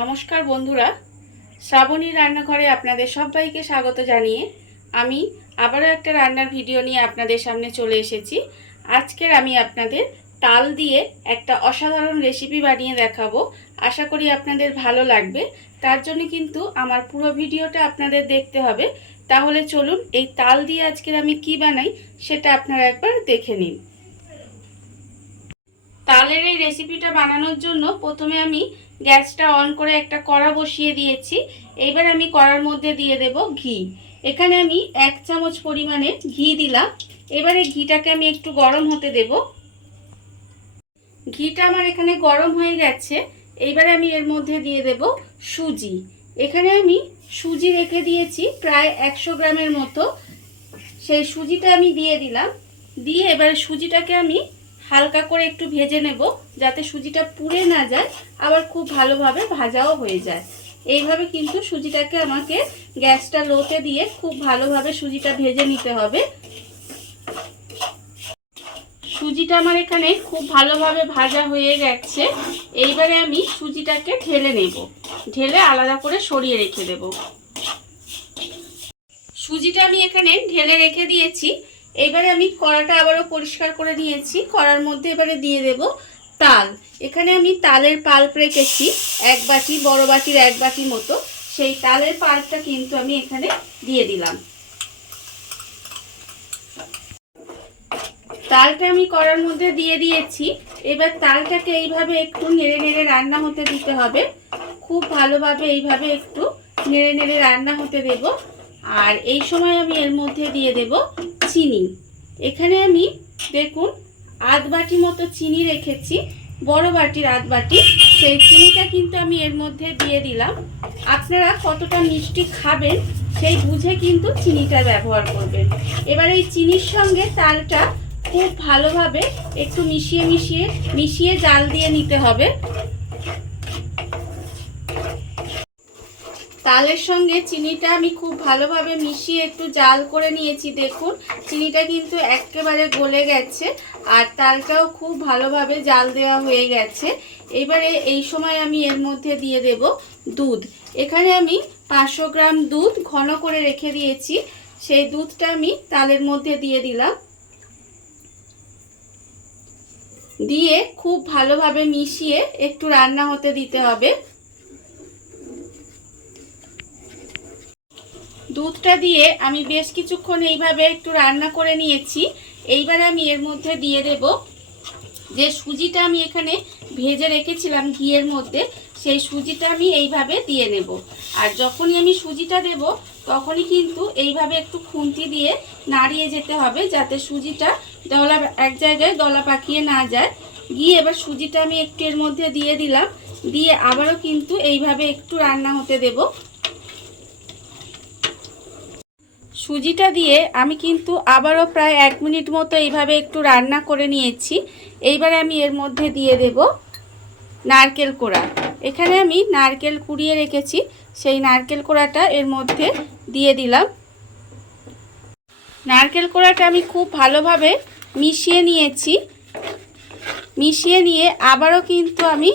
নমস্কার বন্ধুরা, শ্রাবণীর রান্নাঘরে আপনাদের সবাইকে স্বাগত জানিয়ে আমি আবারও একটা রান্নার ভিডিও নিয়ে আপনাদের সামনে চলে এসেছি। আজকের আমি আপনাদের তাল দিয়ে একটা অসাধারণ রেসিপি বানিয়ে দেখাবো। আশা করি আপনাদের ভালো লাগবে। তার জন্য কিন্তু আমার পুরো ভিডিওটা আপনাদের দেখতে হবে। তাহলে চলুন এই তাল দিয়ে আজকের আমি কি বানাই সেটা আপনারা একবার দেখে নিন। তালের এই রেসিপিটা বানানোর জন্য প্রথমে আমি গ্যাসটা অন করে একটা কড়া বসিয়ে দিয়েছি। এইবার আমি কড়ার মধ্যে দিয়ে দেব ঘি। এখানে আমি 1 চামচ পরিমাণে ঘি দিলাম। এবারে ঘিটাকে আমি একটু গরম হতে দেব। ঘিটা আমার এখানে গরম হয়ে গেছে। এইবারে আমি এর মধ্যে দিয়ে দেব সুজি। এখানে আমি সুজি রেখে দিয়েছি প্রায় 100 গ্রামের মতো। সেই সুজিটা আমি দিয়ে দিলাম। দিয়ে এবারে সুজিটাকে আমি হালকা করে একটু ভেজে নেব, যাতে সুজিটা পুড়ে না যায়, আবার খুব ভালোভাবে ভাজাও হয়ে যায়। এইভাবে কিন্তু সুজিটাকে আমাকে গ্যাসটা লোতে দিয়ে খুব ভালোভাবে সুজিটা ভেজে নিতে হবে। সুজিটা আমার এখানে খুব ভালোভাবে ভাজা হয়ে গেছে। এইবারে আমি সুজিটাকে ঢেলে নেব, ঢেলে আলাদা করে সরিয়ে রেখে দেব। সুজিটা আমি এখানে ঢেলে রেখে দিয়েছি। এইবারে আমি কড়াটা আবারও পরিষ্কার করে নিয়েছি। কড়ার মধ্যে এবারে দিয়ে দেব তাল। এখানে আমি তালের পাল্প রেখেছি 1 বাটি, বড় বাটির 1 বাটি মতো। সেই তালের পাল্পটা কিন্তু আমি এখানে দিয়ে দিলাম। তালটা আমি কড়ার মধ্যে দিয়ে দিয়েছি। এবার তালটাকে এইভাবে একটু নেড়ে নেড়ে রান্না হতে দিতে হবে। খুব ভালোভাবে এইভাবে একটু নেড়ে নেড়ে রান্না হতে দেব। আর এই সময় আমি এর মধ্যে দিয়ে দেব চিনি। এখানে আমি দেখুন 1/2 বাটি মতো চিনি রেখেছি, বড় বাটির 1/2 বাটি। সেই চিনিটা কিন্তু আমি এর মধ্যে দিয়ে দিলাম। আপনারা কতটা মিষ্টি খাবেন সেই বুঝে কিন্তু চিনিটা ব্যবহার করবেন। এবার এই চিনির সঙ্গে তালটা খুব ভালোভাবে একটু মিশিয়ে জাল দিয়ে নিতে হবে। তালের সঙ্গে চিনিটা আমি খুব ভালোভাবে মিশিয়ে একটু জাল করে নিয়েছি। দেখুন চিনিটা কিন্তু একেবারে গলে গেছে আর তালটাও খুব ভালোভাবে জাল দেওয়া হয়ে গেছে। এবারে এই সময় আমি এর মধ্যে দিয়ে দেব দুধ। এখানে আমি 500 গ্রাম দুধ ঘন করে রেখে দিয়েছি। সেই দুধটা আমি তালের মধ্যে দিয়ে দিলাম। দিয়ে খুব ভালোভাবে মিশিয়ে একটু রান্না হতে দিতে হবে। দুধটা দিয়ে আমি বেশ কিছুক্ষণ এইভাবে একটু রান্না করে নিয়েছি। এইবারে আমি এর মধ্যে দিয়ে দেব যে সুজিটা আমি এখানে ভেজে রেখেছিলাম ঘিয়ের মধ্যে, সেই সুজিটা আমি এইভাবে দিয়ে নেব। আর যখনই আমি সুজিটা দেব তখনই কিন্তু এইভাবে একটু খুন্তি দিয়ে নাড়িয়ে যেতে হবে, যাতে সুজিটা এক জায়গায় দলা পাকিয়ে না যায়। গিয়ে এবার সুজিটা আমি একটু এর মধ্যে দিয়ে দিলাম। দিয়ে আবারও কিন্তু এইভাবে একটু রান্না হতে দেব। সুজিটা দিয়ে আমি কিন্তু আবারও প্রায় 1 মিনিট মতো এইভাবে একটু রান্না করে নিয়েছি। এইবারে আমি এর মধ্যে দিয়ে দেব নারকেল কোড়া। এখানে আমি নারকেল কুড়িয়ে রেখেছি, সেই নারকেল কোড়াটা এর মধ্যে দিয়ে দিলাম। নারকেল কোড়াটা আমি খুব ভালোভাবে মিশিয়ে নিয়েছি। মিশিয়ে নিয়ে আবারও কিন্তু আমি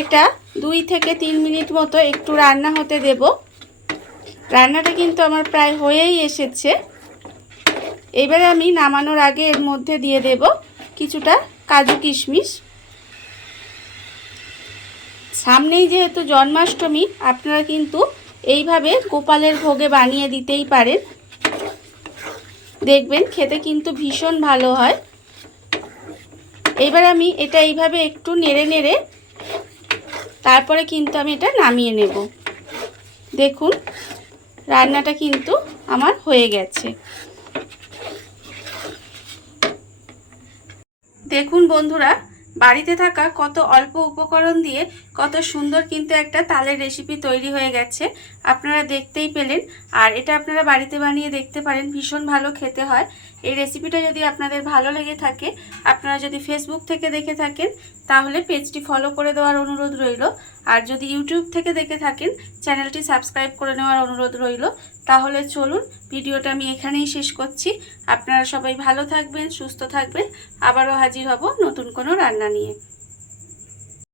এটা 2 থেকে 3 মিনিট মতো একটু রান্না হতে দেব। রান্নাটা কিন্তু আমার প্রায় হয়েই এসেছে। এবারে আমি নামানোর আগে এর মধ্যে দিয়ে দেব কিছুটা কাজু কিশমিশ। সামনেই যেহেতু জন্মাষ্টমী, আপনারা কিন্তু এইভাবে গোপালের ভোগে বানিয়ে দিতেই পারেন। দেখবেন খেতে কিন্তু ভীষণ ভালো হয়। এবার আমি এটা এইভাবে একটু নেড়ে নেড়ে তারপরে কিন্তু আমি এটা নামিয়ে নেব। দেখুন রান্নাটা কিন্তু আমার হয়ে গেছে। দেখুন বন্ধুরা, বাড়িতে থাকা কত অল্প উপকরণ দিয়ে কত সুন্দর কিন্তু একটা তালের রেসিপি তৈরি হয়ে গেছে। আপনারা দেখতেই পেলেন। আর এটা আপনারা বাড়িতে বানিয়ে দেখতে পারেন, ভীষণ ভালো খেতে হয়। এই রেসিপিটা যদি আপনাদের ভালো লেগে থাকে, আপনারা যদি ফেসবুক থেকে দেখে থাকেন তাহলে পেজটি ফলো করে দেওয়ার অনুরোধ রইল। আর যদি ইউটিউব থেকে দেখে থাকেন চ্যানেলটি সাবস্ক্রাইব করে নেওয়ার অনুরোধ রইল। তাহলে চলুন ভিডিওটা আমি এখানেই শেষ করছি। আপনারা সবাই ভালো থাকবেন, সুস্থ থাকবেন। আবারও হাজির হব নতুন কোনো রান্না নিয়ে।